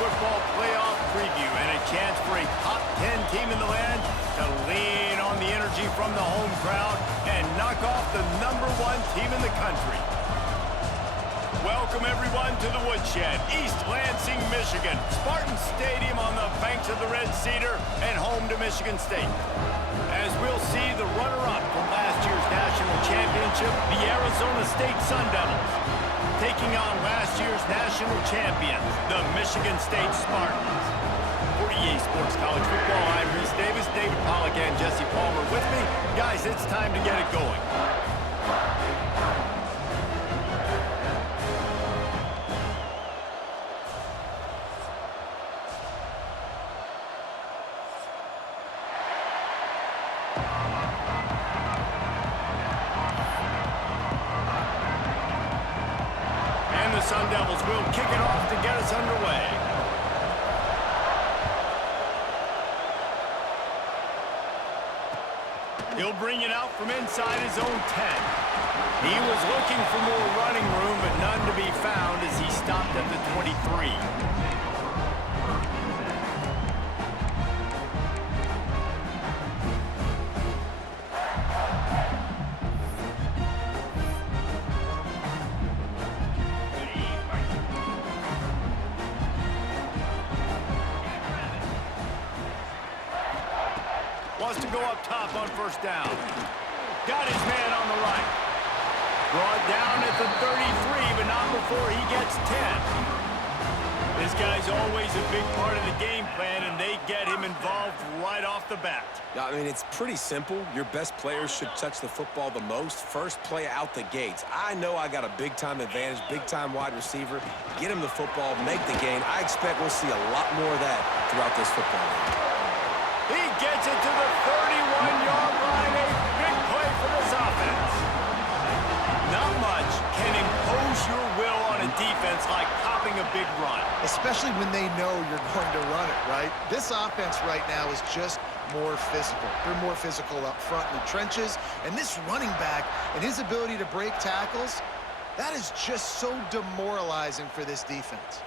Football playoff preview and a chance for a top 10 team in the land to lean on the energy from the home crowd and knock off the #1 team in the country. Welcome everyone to the Woodshed, East Lansing, Michigan. Spartan Stadium on the banks of the Red Cedar and home to Michigan State. As we'll see the runner-up from last year's national championship, the Arizona State Sun Devils, taking on last year's national champions, the Michigan State Spartans. For EA Sports College Football, I'm Reese Davis, David Pollack, and Jesse Palmer with me. Guys, it's time to get it going. Sun Devils will kick it off to get us underway. He'll bring it out from inside his own 10. He was looking for more running room, but none to be found as he stopped at the 23. Wants to go up top on first down. Got his man on the right. Brought down at the 33, but not before he gets 10. This guy's always a big part of the game plan, and they get him involved right off the bat. I mean, it's pretty simple. Your best players should touch the football the most. First play out the gates. I know I got a big-time advantage, big-time wide receiver. Get him the football, make the gain. I expect we'll see a lot more of that throughout this football game. He gets it to the 31-yard line. A big play for this offense. Not much can impose your will on a defense like popping a big run. Especially when they know you're going to run it, right? This offense right now is just more physical. They're more physical up front in the trenches. And this running back and his ability to break tackles, that is just so demoralizing for this defense.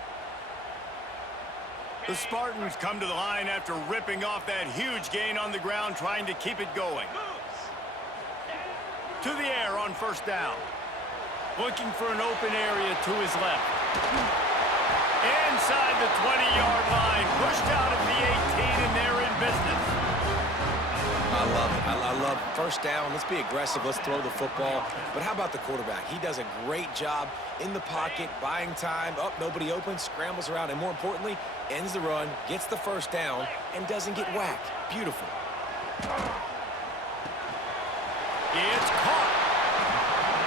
The Spartans come to the line after ripping off that huge gain on the ground, trying to keep it going. To the air on first down. Looking for an open area to his left. Inside the 20-yard line. Pushed out at the 18, and they're in business. I love it. I love first down. Let's be aggressive. Let's throw the football. But how about the quarterback? He does a great job in the pocket, buying time. Up, nobody open, scrambles around, and more importantly, ends the run, gets the first down, and doesn't get whacked. Beautiful. It's caught.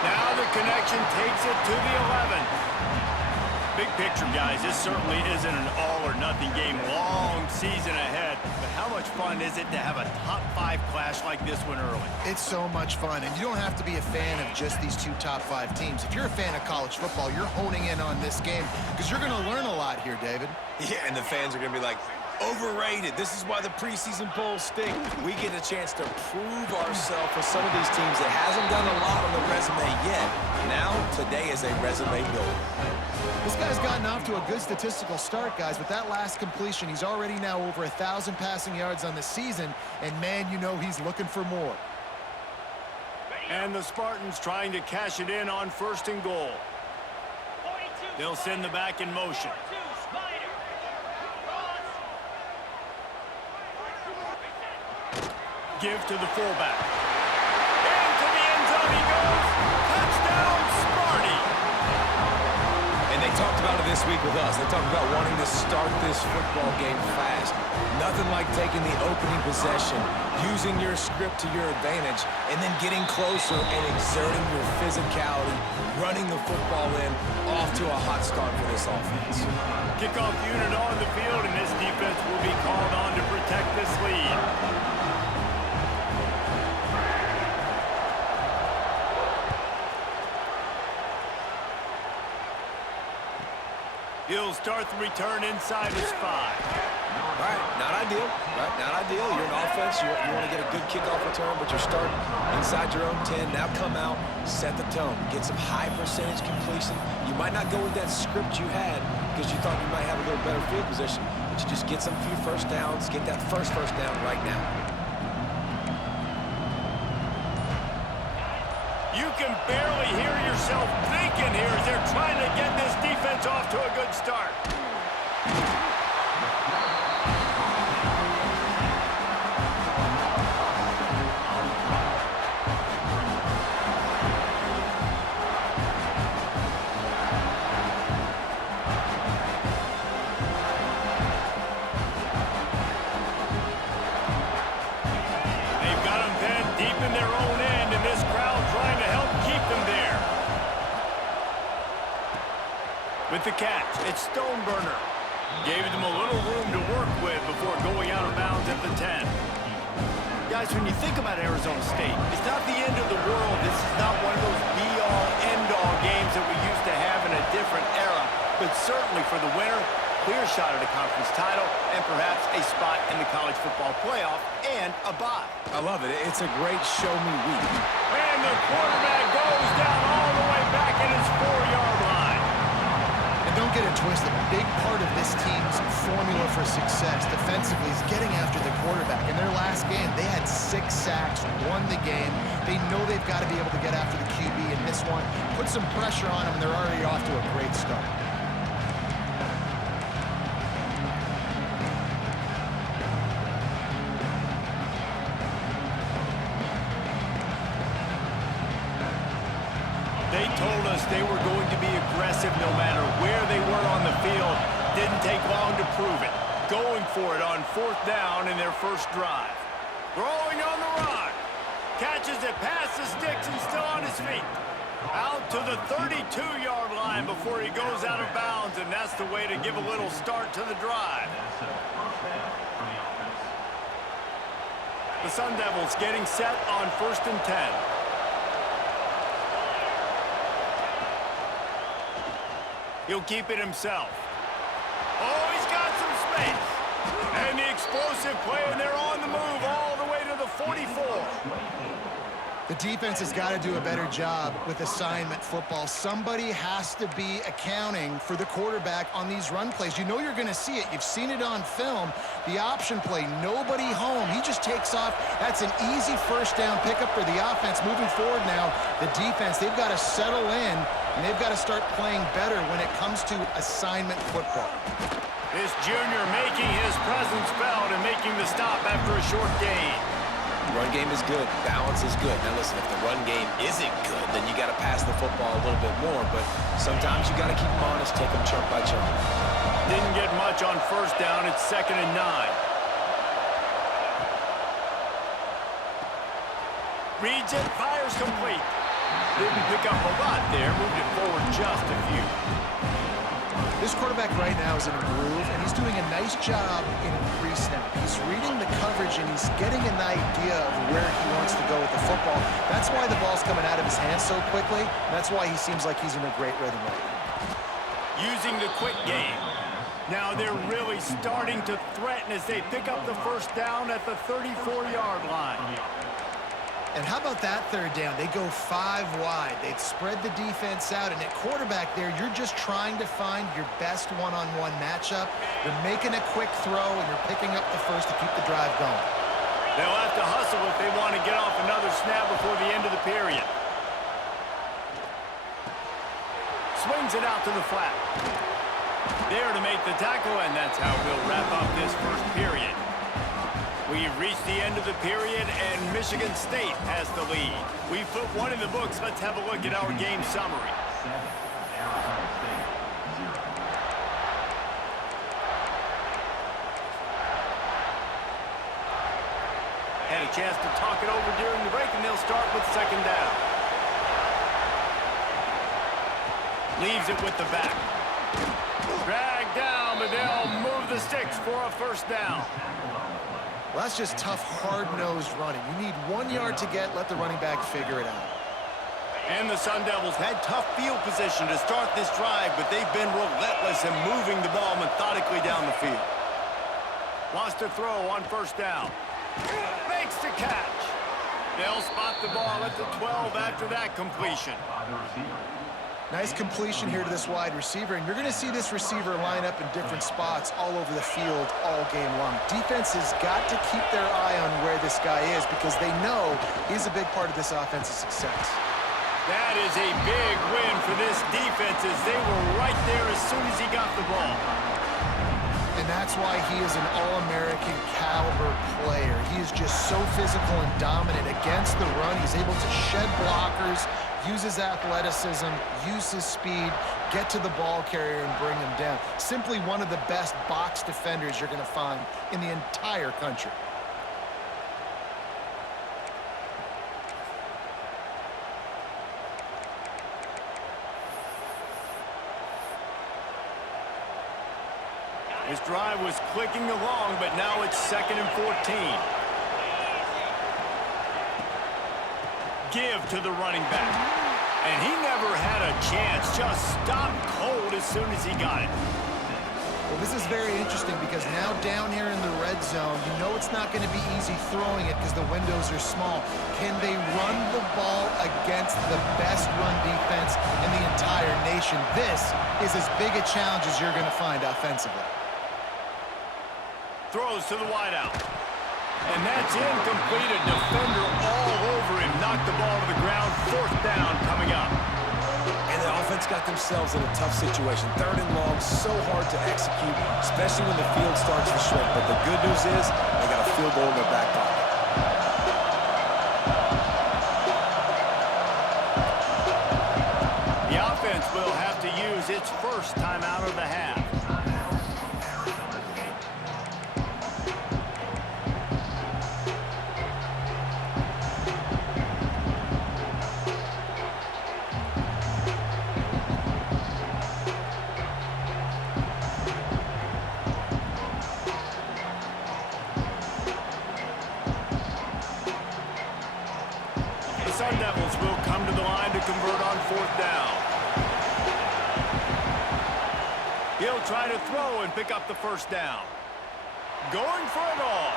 Now the connection takes it to the 11. Big picture, guys, this certainly isn't an all-or-nothing game. Long season ahead, but how much fun is it to have a top-5 clash like this one early? It's so much fun, and you don't have to be a fan of just these two top-5 teams. If you're a fan of college football, you're honing in on this game because you're going to learn a lot here, David. Yeah, and the fans are going to be like, Overrated. This is why the preseason polls stink. We get a chance to prove ourselves for some of these teams that hasn't done a lot on the resume yet. Now, today is a resume builder. This guy's gotten off to a good statistical start, guys. With that last completion, he's already now over 1,000 passing yards on the season, and man, you know he's looking for more. And the Spartans trying to cash it in on 1st and goal. They'll send the back in motion. Give to the fullback. Into the end zone he goes. Touchdown, Sparty. And they talked about it this week with us. They talked about wanting to start this football game fast. Nothing like taking the opening possession, using your script to your advantage, and then getting closer and exerting your physicality, running the football in, off to a hot start for this offense. Kickoff unit on the field, and this defense will be called on to protect this lead. He'll start the return inside his 5. All right, not ideal. Right, not ideal. You're an offense. You want to get a good kickoff return, but you're starting inside your own 10. Now come out, set the tone, get some high percentage completion. You might not go with that script you had because you thought you might have a little better field position, but you just get some few first downs, get that first down right now. You can barely hear yourself thinking here as they're trying to get this defense off to a good start. They've got them pinned deep in their own end, and this crowd trying to help keep them there. With the catch, it's Stoneburner. Gave them a little room to work with before going out of bounds at the 10. Guys, when you think about Arizona State, it's not the end of the world. This is not one of those be-all, end-all games that we used to have in a different era. But certainly for the winner, clear shot at a conference title and perhaps a spot in the college football playoff and a bye. I love it. It's a great show-me week. And the quarterback goes down all the way back at his 4-yard line. And don't get it twisted. A big part of this team's formula for success defensively is getting after the quarterback. In their last game, they had 6 sacks, won the game. They know they've got to be able to get after the QB in this one, put some pressure on them, and they're already off to a great start. They told us they were going to be aggressive no matter where they were on the field. Didn't take long to prove it. Going for it on 4th down in their first drive. Throwing on the run. Catches it past the sticks and still on his feet. Out to the 32-yard line before he goes out of bounds, and that's the way to give a little start to the drive. The Sun Devils getting set on 1st and 10. He'll keep it himself. Oh, he's got some space. And the explosive play, and they're on the move all the way to the 44. The defense has got to do a better job with assignment football. Somebody has to be accounting for the quarterback on these run plays. You know you're going to see it. You've seen it on film. The option play, nobody home. He just takes off. That's an easy first down pickup for the offense. Moving forward now, the defense, they've got to settle in, and they've got to start playing better when it comes to assignment football. This junior making his presence felt and making the stop after a short gain. Run game is good. Balance is good. Now listen, if the run game isn't good, then you got to pass the football a little bit more. But sometimes you got to keep them honest, take them chunk by chunk. Didn't get much on 1st down. It's 2nd and 9. Reads it, fires complete. Didn't pick up a lot there. Moved it forward just a few. This quarterback right now is in a groove, and he's doing a nice job in pre-snap. He's reading the coverage, and he's getting an idea of where he wants to go with the football. That's why the ball's coming out of his hands so quickly. That's why he seems like he's in a great rhythm right now. Using the quick game. Now they're really starting to threaten as they pick up the first down at the 34-yard line. And how about that third down? They go 5 wide. They'd spread the defense out, and at quarterback there, you're just trying to find your best one-on-one matchup. You're making a quick throw, and you're picking up the first to keep the drive going. They'll have to hustle if they want to get off another snap before the end of the period. Swings it out to the flat. There to make the tackle, and that's how we'll wrap up this first period. We've reached the end of the period, and Michigan State has the lead. We've put one in the books. Let's have a look at our game summary. Had a chance to talk it over during the break, and they'll start with second down. Leaves it with the back. Drag down, but they'll move the sticks for a first down. Well, that's just tough, hard-nosed running. You need 1 yard to get, let the running back figure it out. And the Sun Devils had tough field position to start this drive, but they've been relentless in moving the ball methodically down the field. Lost a throw on first down. Makes the catch. They'll spot the ball at the 12 after that completion. Nice completion here to this wide receiver, and you're going to see this receiver line up in different spots all over the field all game long. Defense has got to keep their eye on where this guy is because they know he's a big part of this offense's success. That is a big win for this defense as they were right there as soon as he got the ball. And that's why he is an All-American caliber player. He is just so physical and dominant against the run. He's able to shed blockers, use his athleticism, use his speed, get to the ball carrier and bring him down. Simply one of the best box defenders you're going to find in the entire country. This drive was clicking along, but now it's 2nd and 14. Give to the running back. And he never had a chance. Just stopped cold as soon as he got it. Well, this is very interesting because now down here in the red zone, you know it's not going to be easy throwing it because the windows are small. Can they run the ball against the best run defense in the entire nation? This is as big a challenge as you're going to find offensively. Throws to the wideout. And that's incomplete. A defender all over him. Knocked the ball to the ground. 4th down coming up. And the offense got themselves in a tough situation. 3rd and long, so hard to execute, especially when the field starts to shrink. But the good news is they got a field goal in their back pocket. The offense will have to use its first timeout of the half. Sun Devils will come to the line to convert on 4th down. He'll try to throw and pick up the first down. Going for it all.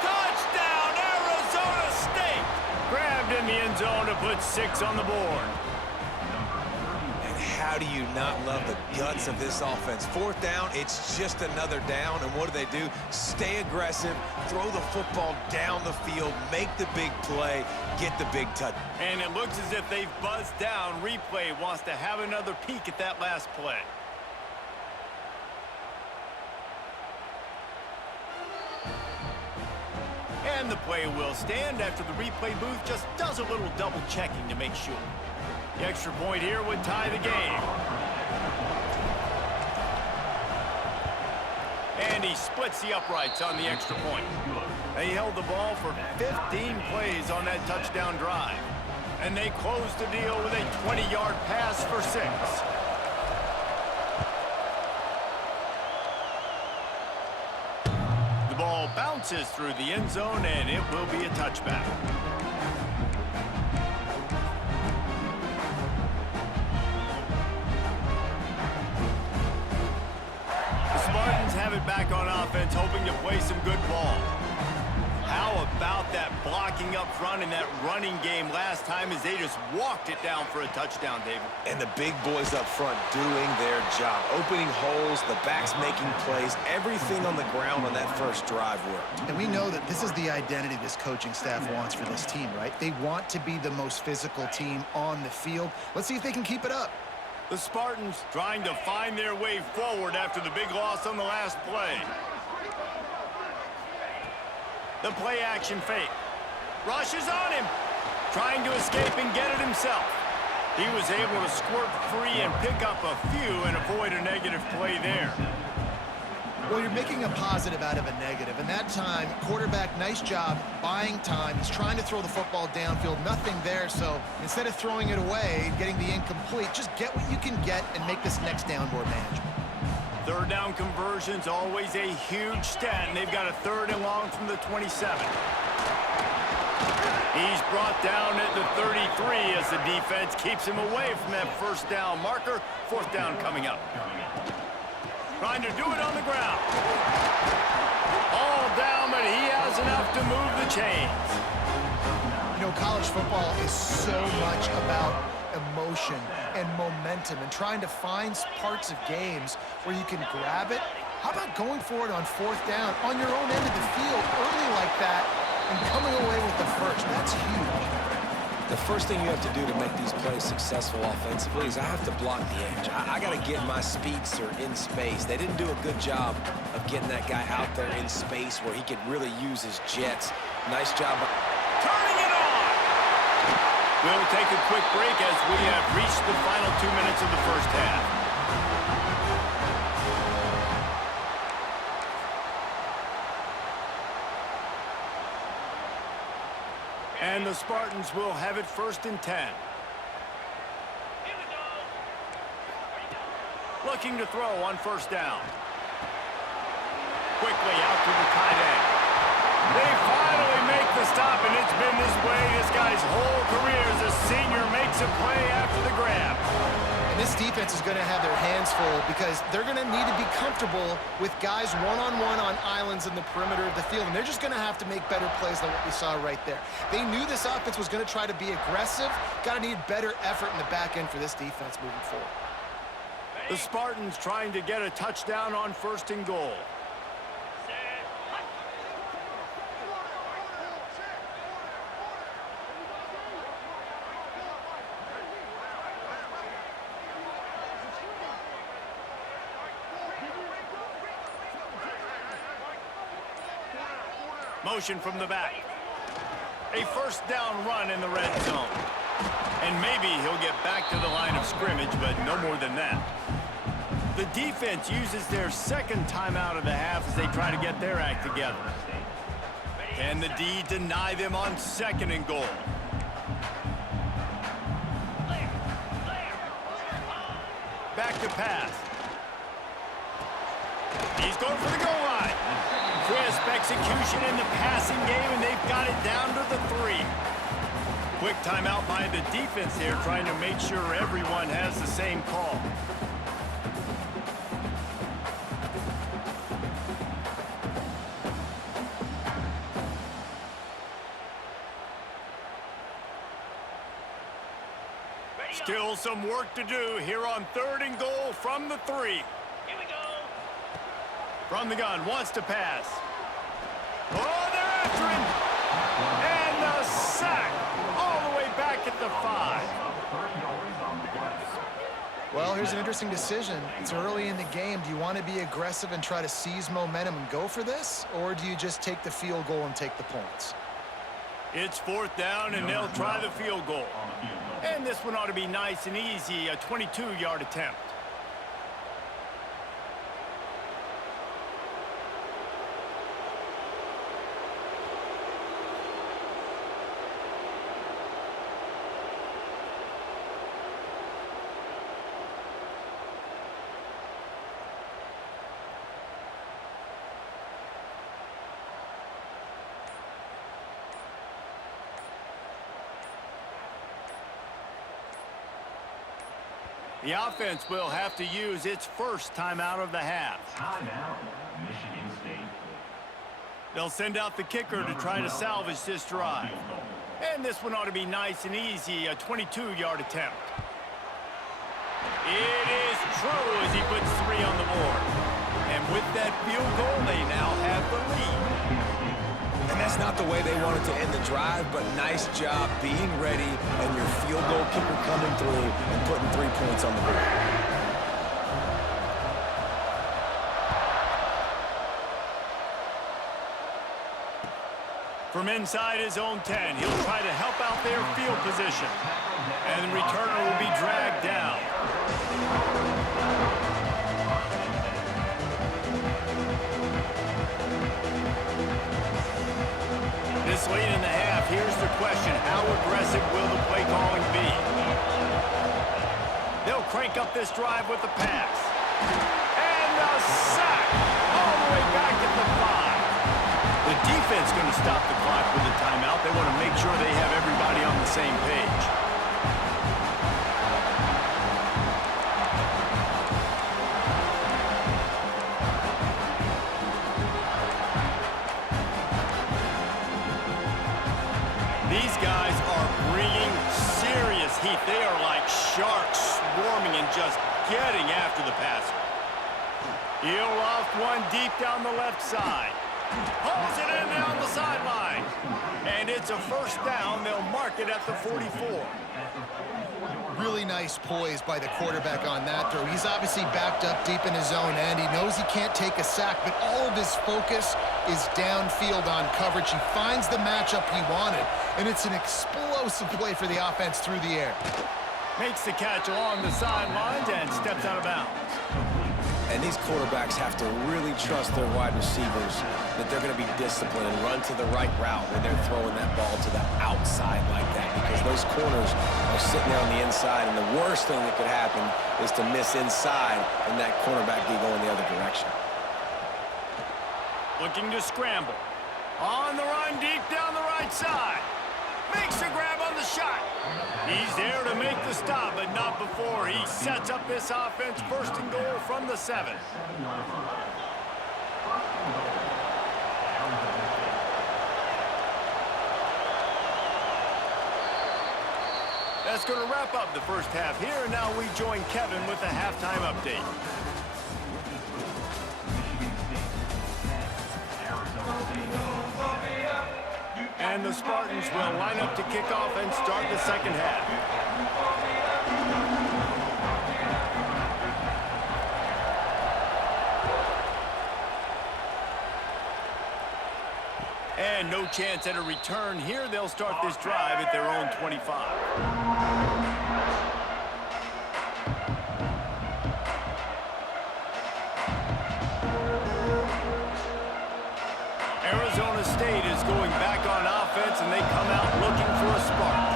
Touchdown, Arizona State! Grabbed in the end zone to put 6 on the board. And how do you not love the guts of this offense? 4th down, it's just another down. And what do? Stay aggressive, throw the football down the field, make the big play, get the big touch. And it looks as if they've buzzed down. Replay wants to have another peek at that last play. And the play will stand after the replay booth just does a little double checking to make sure. The extra point here would tie the game. And he splits the uprights on the extra point. They held the ball for 15 plays on that touchdown drive. And they closed the deal with a 20-yard pass for 6. The ball bounces through the end zone, and it will be a touchback. back on offense, hoping to play some good ball. How about that blocking up front in that running game last time as they just walked it down for a touchdown, David? And the big boys up front doing their job. Opening holes, the backs making plays, everything on the ground on that first drive worked. And we know that this is the identity this coaching staff wants for this team, right? They want to be the most physical team on the field. Let's see if they can keep it up. The Spartans trying to find their way forward after the big loss on the last play. The play action fake. Rush is on him. Trying to escape and get it himself. He was able to squirt free and pick up a few and avoid a negative play there. Well, you're making a positive out of a negative. And that time, quarterback, nice job buying time. He's trying to throw the football downfield. Nothing there. So instead of throwing it away, getting the incomplete, just get what you can get and make this next down more manageable. Third down conversion's always a huge stat, and they've got a 3rd and long from the 27. He's brought down at the 33 as the defense keeps him away from that first down marker. 4th down coming up. Trying to do it on the ground. All down, but he has enough to move the chains. You know, college football is so much about emotion and momentum and trying to find parts of games where you can grab it. How about going for it on 4th down on your own end of the field early like that and coming away with the first? That's huge. The first thing you have to do to make these plays successful offensively is I have to block the edge. I got to get my speedster in space. They didn't do a good job of getting that guy out there in space where he could really use his jets. Nice job. Turning it on! We'll take a quick break as we have reached the final 2 minutes of the first half. And the Spartans will have it 1st and 10. Looking to throw on 1st down. Quickly out to the tight end. They finally make the stop, and it's been this way this guy's whole career as a senior makes a play after the grab. And this defense is going to have their hands full because they're going to need to be comfortable with guys one-on-one on islands in the perimeter of the field, and they're just going to have to make better plays than what we saw right there. They knew this offense was going to try to be aggressive. Got to need better effort in the back end for this defense moving forward. The Spartans trying to get a touchdown on 1st and goal. Motion from the back. A 1st down run in the red zone. And maybe he'll get back to the line of scrimmage, but no more than that. The defense uses their 2nd timeout of the half as they try to get their act together. Can the D deny them on 2nd and goal? Back to pass. He's going for the goal line. Crisp execution in the passing game, and they've got it down to the 3. Quick timeout by the defense here, trying to make sure everyone has the same call. Still some work to do here on 3rd and goal from the 3. Here we go. From the gun, wants to pass. Oh, they're after him. And the sack all the way back at the 5. Well, here's an interesting decision. It's early in the game. Do you want to be aggressive and try to seize momentum and go for this? Or do you just take the field goal and take the points? It's 4th down, and they'll try the field goal. And this one ought to be nice and easy, a 22-yard attempt. The offense will have to use its first timeout of the half. Timeout, Michigan State. They'll send out the kicker to try to salvage this drive. And this one ought to be nice and easy, a 22-yard attempt. It is true as he puts 3 on the board. And with that field goal, they now have the lead. And that's not the way they wanted to end the drive, but nice job being ready and your field goal kicker coming through and putting 3 points on the board. From inside his own 10, he'll try to help out their field position. And the returner will be dragged down. This late in the half, here's the question. How aggressive will the play calling be? They'll crank up this drive with the pass. And a sack all the way back at the 5. The defense going to stop the clock with a timeout. They want to make sure they have everybody on the same page. These guys are bringing serious heat. They are like sharks swarming and just getting after the passer. He'll loft one deep down the left side. Pulls it in down the sideline. And it's a first down. They'll mark it at the 44. Really nice poise by the quarterback on that throw. He's obviously backed up deep in his own end. He knows he can't take a sack, but all of his focus is downfield on coverage. He finds the matchup he wanted, and it's an explosive play for the offense through the air. Makes the catch along the sidelines and steps out of bounds. And these quarterbacks have to really trust their wide receivers that they're going to be disciplined and run to the right route when they're throwing that ball to the outside like that, because those corners are sitting there on the inside, and the worst thing that could happen is to miss inside and that cornerback be going the other direction. Looking to scramble. On the run deep down the right side. Makes the grab on the shot. He's there to make the stop, but not before he sets up this offense first and goal from the 7. That's going to wrap up the first half here, and now we join Kevin with the halftime update. And the Spartans will line up to kick off and start the second half. And no chance at a return here. They'll start this drive at their own 25. Arizona State is going back on offense, and they come out looking for a spark.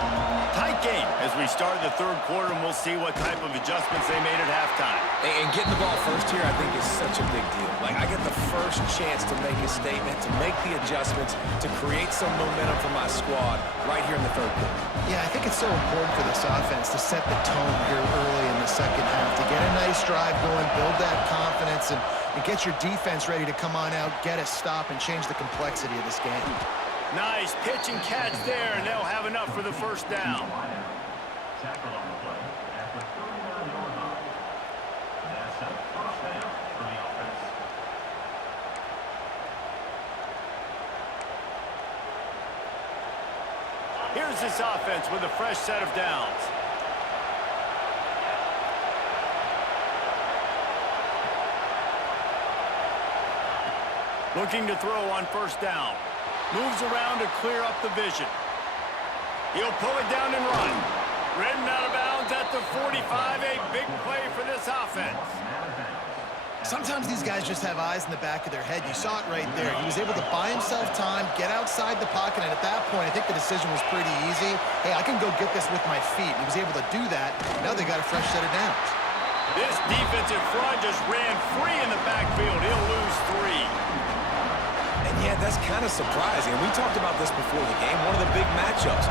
Tight game as we start the third quarter, and we'll see what type of adjustments they made at halftime. And getting the ball first here, I think, is such a big deal. Like, I get the first chance to make a statement, to make the adjustments, to create some momentum for my squad right here in the third quarter. Yeah, I think it's so important for this offense to set the tone here early in the second half, to get a nice drive going, build that confidence, and get your defense ready to come on out, get a stop, and change the complexity of this game. Nice pitch and catch there, and they'll have enough for the first down. Tackle on the play at the 39-yard line. That's a first down for the offense. Here's this offense with a fresh set of downs. Looking to throw on first down. Moves around to clear up the vision. He'll pull it down and run. Ridden out of bounds at the 45. A big play for this offense. Sometimes these guys just have eyes in the back of their head. You saw it right there. He was able to buy himself time, get outside the pocket, and at that point, I think the decision was pretty easy. Hey, I can go get this with my feet. He was able to do that. Now they got a fresh set of downs. This defensive front just ran free in the backfield. He'll lose 3. And yet that's kind of surprising. And we talked about this before the game. One of the big matchups.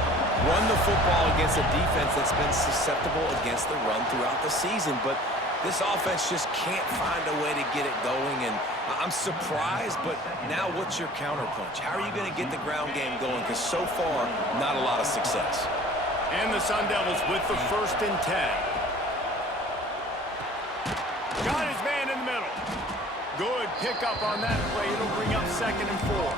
Run the football against a defense that's been susceptible against the run throughout the season. But this offense just can't find a way to get it going. And I'm surprised, but now what's your counterpunch? How are you going to get the ground game going? Because so far, not a lot of success. And the Sun Devils with the 1st and 10. Got his man in the middle. Good pickup on that play. It'll bring up 2nd and 4.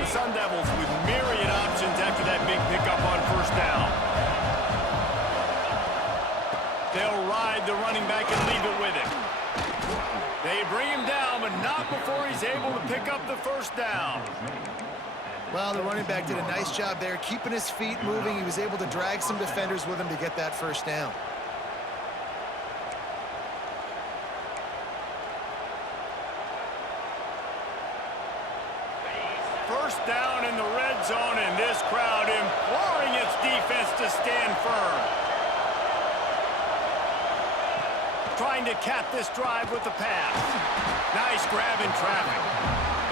The Sun Devils with myriad options after that big pickup on 1st down. They'll ride the running back and leave it with him. They bring him down, but not before he's able to pick up the 1st down. Well, the running back did a nice job there, keeping his feet moving. He was able to drag some defenders with him to get that 1st down. First down in the red zone, and this crowd imploring its defense to stand firm. Trying to cap this drive with the pass. Nice grab in traffic.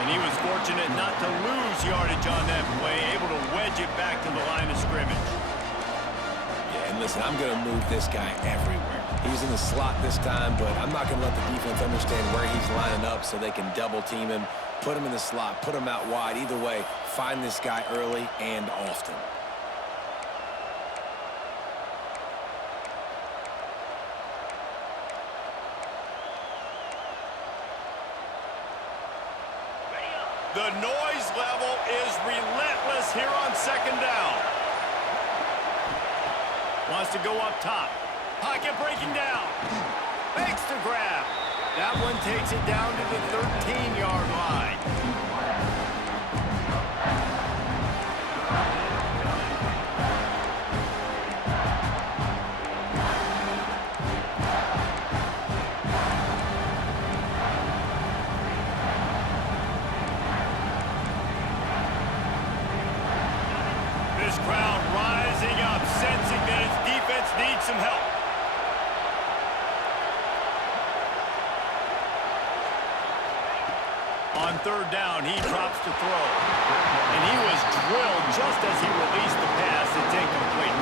And he was fortunate not to lose yardage on that play, able to wedge it back to the line of scrimmage. Yeah, and listen, I'm going to move this guy everywhere. He's in the slot this time, but I'm not going to let the defense understand where he's lining up so they can double team him, put him in the slot, put him out wide. Either way, find this guy early and often. The noise level is relentless here on 2nd down. Wants to go up top. Pocket breaking down. Makes the grab. That one takes it down to the 13-yard line. This crowd rising up, sensing that its defense needs some help. On 3rd down, he drops to throw. And he was drilled just as he released the pass. It's incomplete.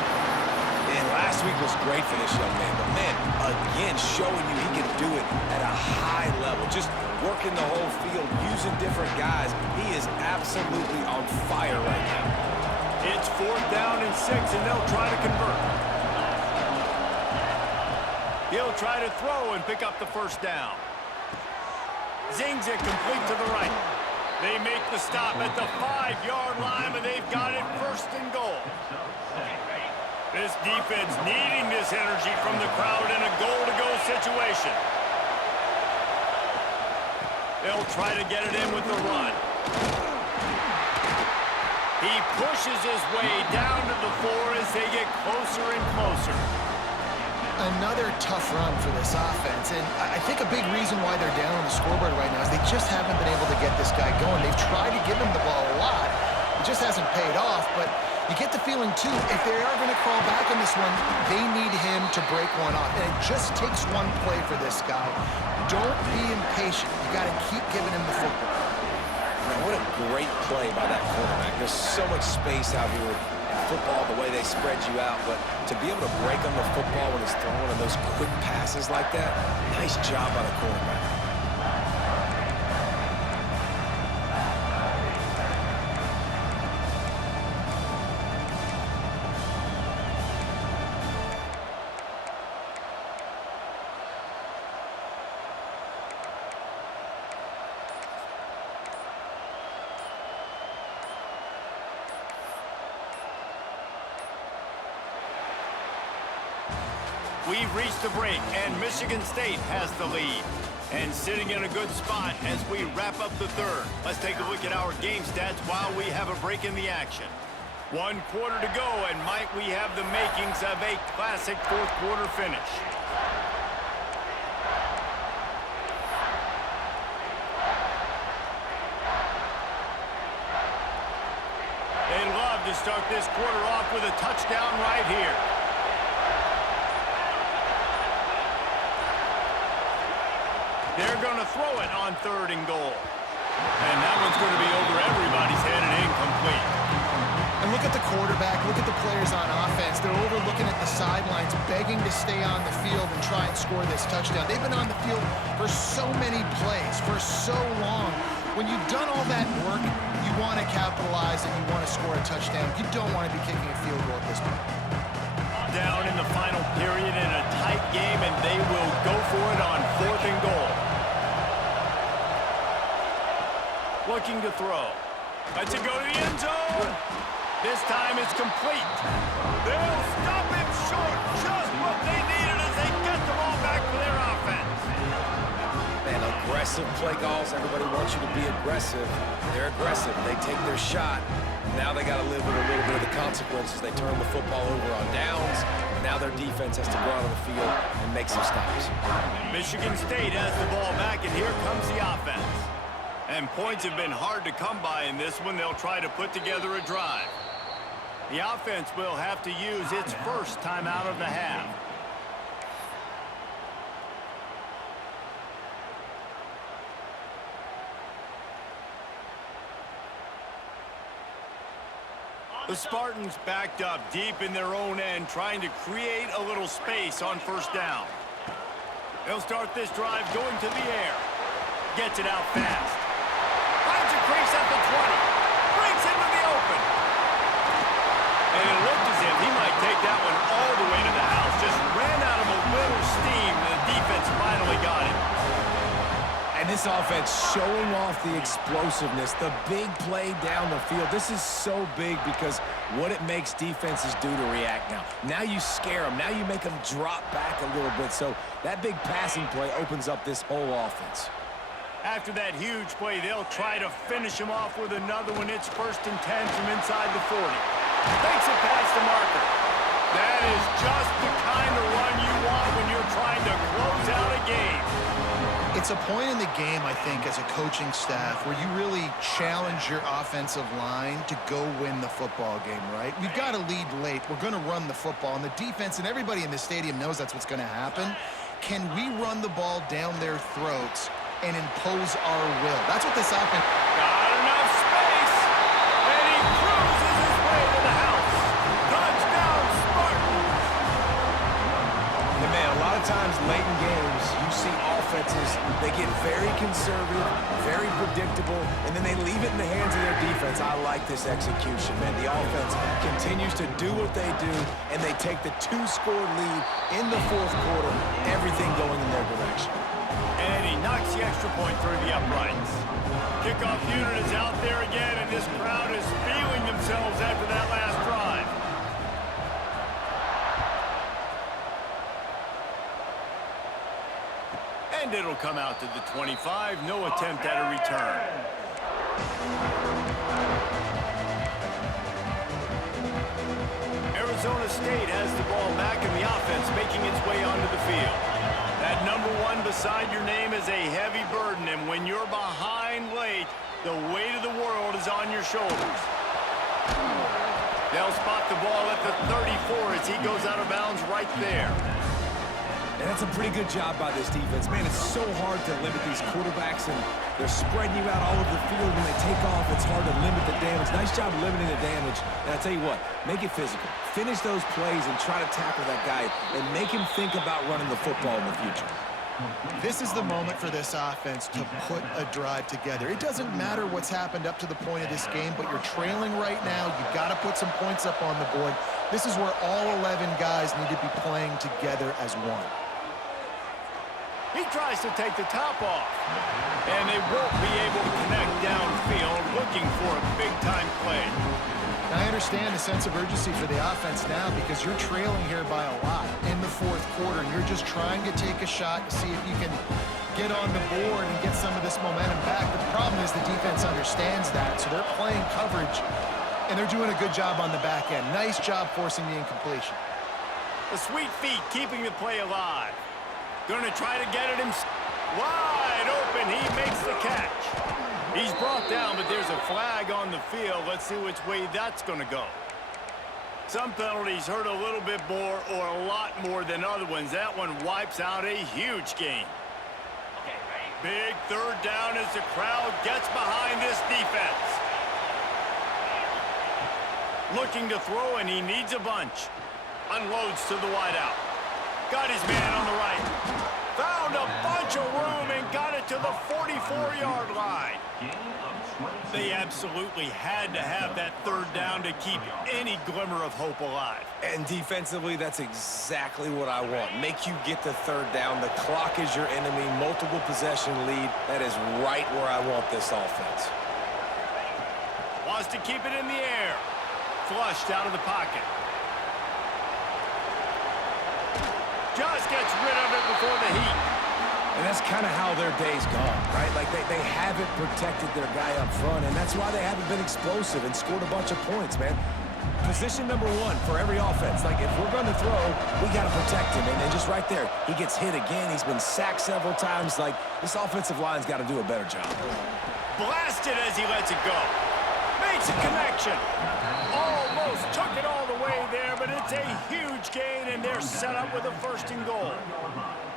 And last week was great for this young man. But, man, again, showing you he can do it at a high level. Just working the whole field, using different guys. He is absolutely on fire right now. It's 4th down and 6, and they'll try to convert. He'll try to throw and pick up the 1st down. Zings it complete to the right. They make the stop at the 5-yard line, and they've got it 1st and goal. This defense needing this energy from the crowd in a goal-to-go situation. They'll try to get it in with the run. He pushes his way down to the 4 as they get closer and closer. Another tough run for this offense, and I think a big reason why they're down on the scoreboard right now is they just haven't been able to get this guy going. They've tried to give him the ball a lot. It just hasn't paid off, but you get the feeling, too, if they are going to crawl back on this one, they need him to break one off. And it just takes one play for this guy. Don't be impatient. You got to keep giving him the football. Man, what a great play by that quarterback. There's so much space out here in football, the way they spread you out, but to be able to break on the football when he's throwing one of those quick passes like that, nice job by the quarterback. We've reached the break, and Michigan State has the lead. And sitting in a good spot as we wrap up the 3rd. Let's take a look at our game stats while we have a break in the action. 1 quarter to go, and might we have the makings of a classic 4th quarter finish. job to start this quarter off with a touchdown right here. They're going to throw it on 3rd and goal. And that one's going to be over everybody's head and incomplete. And look at the quarterback, look at the players on offense. They're over looking at the sidelines, begging to stay on the field and try and score this touchdown. They've been on the field for so many plays, for so long. When you've done all that work, you want to capitalize and you want to score a touchdown. You don't want to be kicking a field goal at this point. Down in the final period in a tight game, and they will go for it on 4th and goal. Looking to throw. Lets it go to the end zone. This time it's complete. They'll stop him short. Just what they needed as they get the ball back for their offense. Man, aggressive play calls. Everybody wants you to be aggressive. They're aggressive. They take their shot. Now they got to live with a little bit of the consequences. They turn the football over on downs. Now their defense has to go out on the field and make some stops. Michigan State has the ball back, and here comes the offense. And points have been hard to come by in this one. They'll try to put together a drive. The offense will have to use its first timeout of the half. The Spartans backed up deep in their own end, trying to create a little space on 1st down. They'll start this drive going to the air. Gets it out fast. Finds a crease at the 20. Brings into the open. And it looked as if he might take that one all the way to the house. Just ran out of a little steam, and the defense finally got him. And this offense showing off the explosiveness, the big play down the field. This is so big because what it makes defenses do to react now. Now you scare them. Now you make them drop back a little bit. So that big passing play opens up this whole offense. After that huge play, they'll try to finish him off with another one. It's 1st and 10 from inside the 40. Makes it past the marker. That is just the kind of run you want when you're trying to close out a game. It's a point in the game, I think, as a coaching staff where you really challenge your offensive line to go win the football game, right? We've got to lead late. We're going to run the football, and the defense and everybody in the stadium knows that's what's going to happen. Can we run the ball down their throats and impose our will? That's what this offense... Got enough space, and he cruises his way to the house. Touchdown, Spartans! And man, a lot of times late in games, you see offenses, they get very conservative, very predictable, and then they leave it in the hands of their defense. I like this execution, man. The offense continues to do what they do, and they take the 2-score lead in the 4th quarter, everything going in their direction. And he knocks the extra point through the uprights. Kickoff unit is out there again, and this crowd is feeling themselves after that last drive. And it'll come out to the 25. No attempt at a return. Arizona State has the ball back, and the offense making its way onto the field. That number 1 beside your name is a heavy burden, and when you're behind late, the weight of the world is on your shoulders. They'll spot the ball at the 34 as he goes out of bounds right there. And that's a pretty good job by this defense. Man, it's so hard to limit these quarterbacks, and they're spreading you out all over the field. When they take off, it's hard to limit the damage. Nice job limiting the damage. And I tell you what, make it physical. Finish those plays and try to tackle that guy and make him think about running the football in the future. This is the moment for this offense to put a drive together. It doesn't matter what's happened up to the point of this game, but you're trailing right now. You've got to put some points up on the board. This is where all 11 guys need to be playing together as one. He tries to take the top off, and they won't be able to connect downfield, looking for a big-time play. I understand the sense of urgency for the offense now because you're trailing here by a lot in the 4th quarter, and you're just trying to take a shot to see if you can get on the board and get some of this momentum back. But the problem is the defense understands that, so they're playing coverage, and they're doing a good job on the back end. Nice job forcing the incompletion. The sweet feet keeping the play alive. Going to try to get it himself. Wide open, he makes the catch. He's brought down, but there's a flag on the field. Let's see which way that's going to go. Some penalties hurt a little bit more or a lot more than other ones. That one wipes out a huge game. Big third down as the crowd gets behind this defense. Looking to throw, and he needs a bunch. Unloads to the wideout. Got his man on the right. Found a bunch of room and got it to the 44-yard line. They absolutely had to have that third down to keep any glimmer of hope alive. And defensively, that's exactly what I want. Make you get the third down. The clock is your enemy. Multiple possession lead. That is right where I want this offense. Wants to keep it in the air. Flushed out of the pocket. Just gets rid of it before the heat. And that's kind of how their day's gone, right? Like they haven't protected their guy up front, and that's why they haven't been explosive and scored a bunch of points, man. Position number one for every offense. Like, if we're going to throw, we got to protect him. And just right there, he gets hit again. He's been sacked several times. Like, this offensive line's got to do a better job. Blasted as he lets it go. Makes a connection. Almost took it all the way there, but it's a huge gain, and they're set up with a 1st and goal.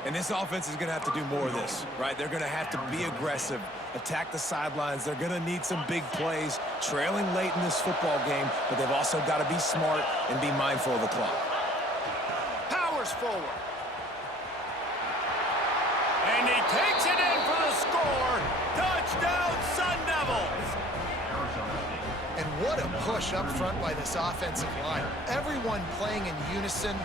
And this offense is going to have to do more of this, right? They're going to have to be aggressive, attack the sidelines. They're going to need some big plays, trailing late in this football game, but they've also got to be smart and be mindful of the clock. Powers forward. And he takes it in for the score. Touchdown, Sun Devils. And what a push up front by this offensive line. Everyone playing in unison,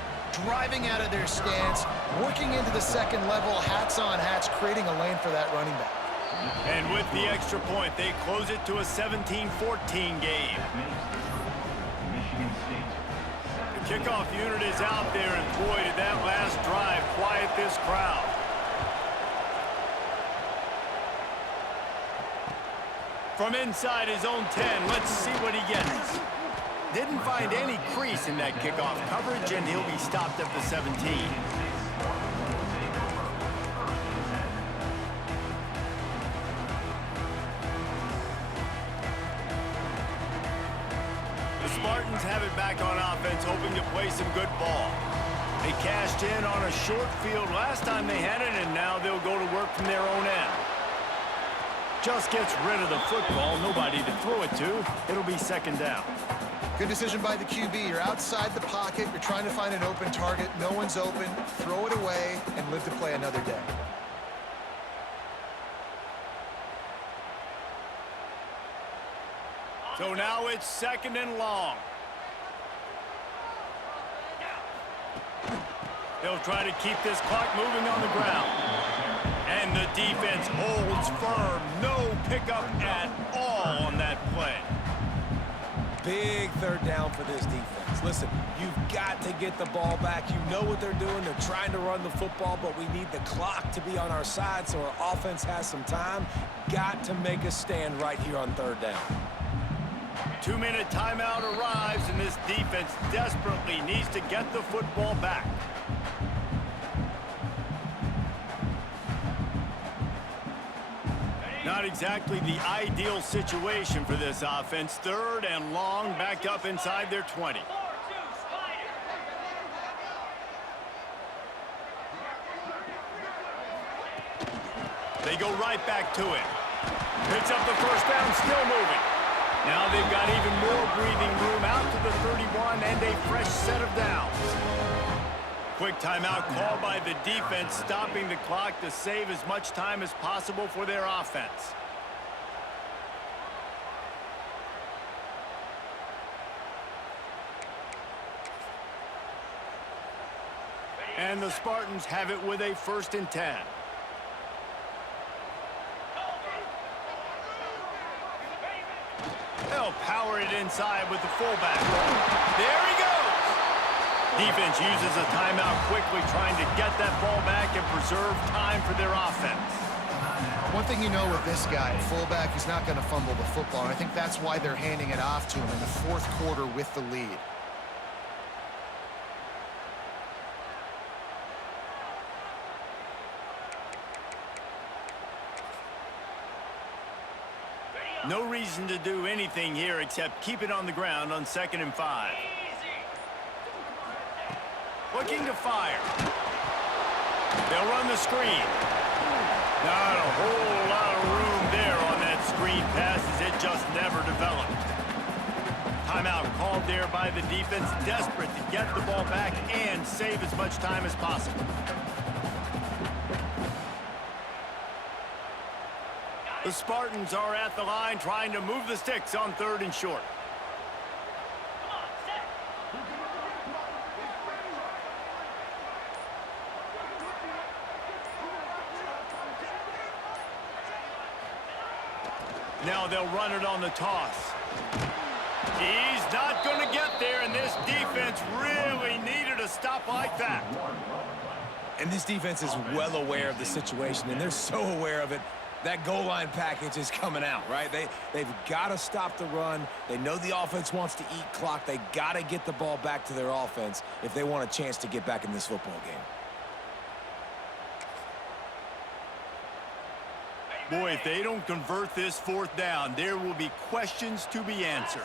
driving out of their stance, working into the second level, hats on hats, creating a lane for that running back. And with the extra point, they close it to a 17-14 game. The kickoff unit is out there, and boy, did that last drive quiet this crowd. From inside his own 10, let's see what he gets. Didn't find any crease in that kickoff coverage, and he'll be stopped at the 17. The Spartans have it back on offense, hoping to play some good ball. They cashed in on a short field last time they had it, and now they'll go to work from their own end. Just gets rid of the football, nobody to throw it to. It'll be 2nd down. Good decision by the QB. You're outside the pocket. You're trying to find an open target. No one's open. Throw it away and live to play another day. So now it's 2nd and long. They'll try to keep this clock moving on the ground. And the defense holds firm. No pickup at all on that play. Big third down for this defense. Listen, you've got to get the ball back. You know what they're doing. They're trying to run the football, but we need the clock to be on our side so our offense has some time. Got to make a stand right here on 3rd down. 2-minute timeout arrives, and this defense desperately needs to get the football back. Not exactly the ideal situation for this offense. 3rd and long, back up inside their 20. They go right back to it. Picks up the 1st down, still moving. Now they've got even more breathing room out to the 31 and a fresh set of downs. Quick timeout called by the defense, stopping the clock to save as much time as possible for their offense. And the Spartans have it with a 1st and 10. They'll power it inside with the fullback. There he goes! Defense uses a timeout quickly, trying to get that ball back and preserve time for their offense. One thing you know with this guy, fullback, he's not going to fumble the football, and I think that's why they're handing it off to him in the 4th quarter with the lead. No reason to do anything here except keep it on the ground on 2nd and 5. Looking to fire. They'll run the screen. Not a whole lot of room there on that screen pass as it just never developed. Timeout called there by the defense, desperate to get the ball back and save as much time as possible. The Spartans are at the line trying to move the sticks on 3rd and short. Now they'll run it on the toss. He's not going to get there, and this defense really needed a stop like that. And this defense is well aware of the situation, and they're so aware of it. That goal line package is coming out, right? They've got to stop the run. They know the offense wants to eat clock. They got to get the ball back to their offense if they want a chance to get back in this football game. Boy, if they don't convert this 4th down, there will be questions to be answered.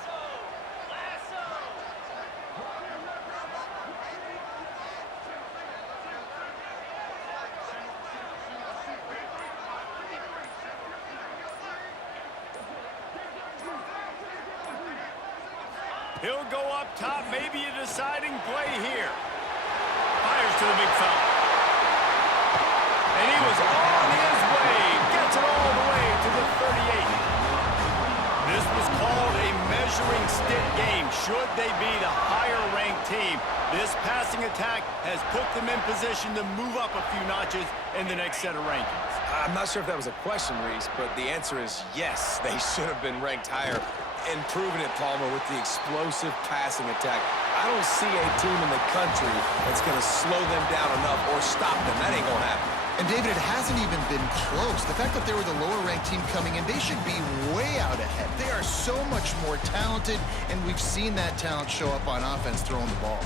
He'll go up top, maybe a deciding play here. Fires to the big fella. And he was on his way. Gets it all the way to the 38. This was called a measuring stick game. Should they be the higher-ranked team, this passing attack has put them in position to move up a few notches in the next set of rankings. I'm not sure if that was a question, Reese, but the answer is yes. They should have been ranked higher. And proving it, Palmer, with the explosive passing attack. I don't see a team in the country that's going to slow them down enough or stop them. That ain't going to happen. And, David, it hasn't even been close. The fact that they were the lower-ranked team coming in, they should be way out ahead. They are so much more talented, and we've seen that talent show up on offense throwing the ball.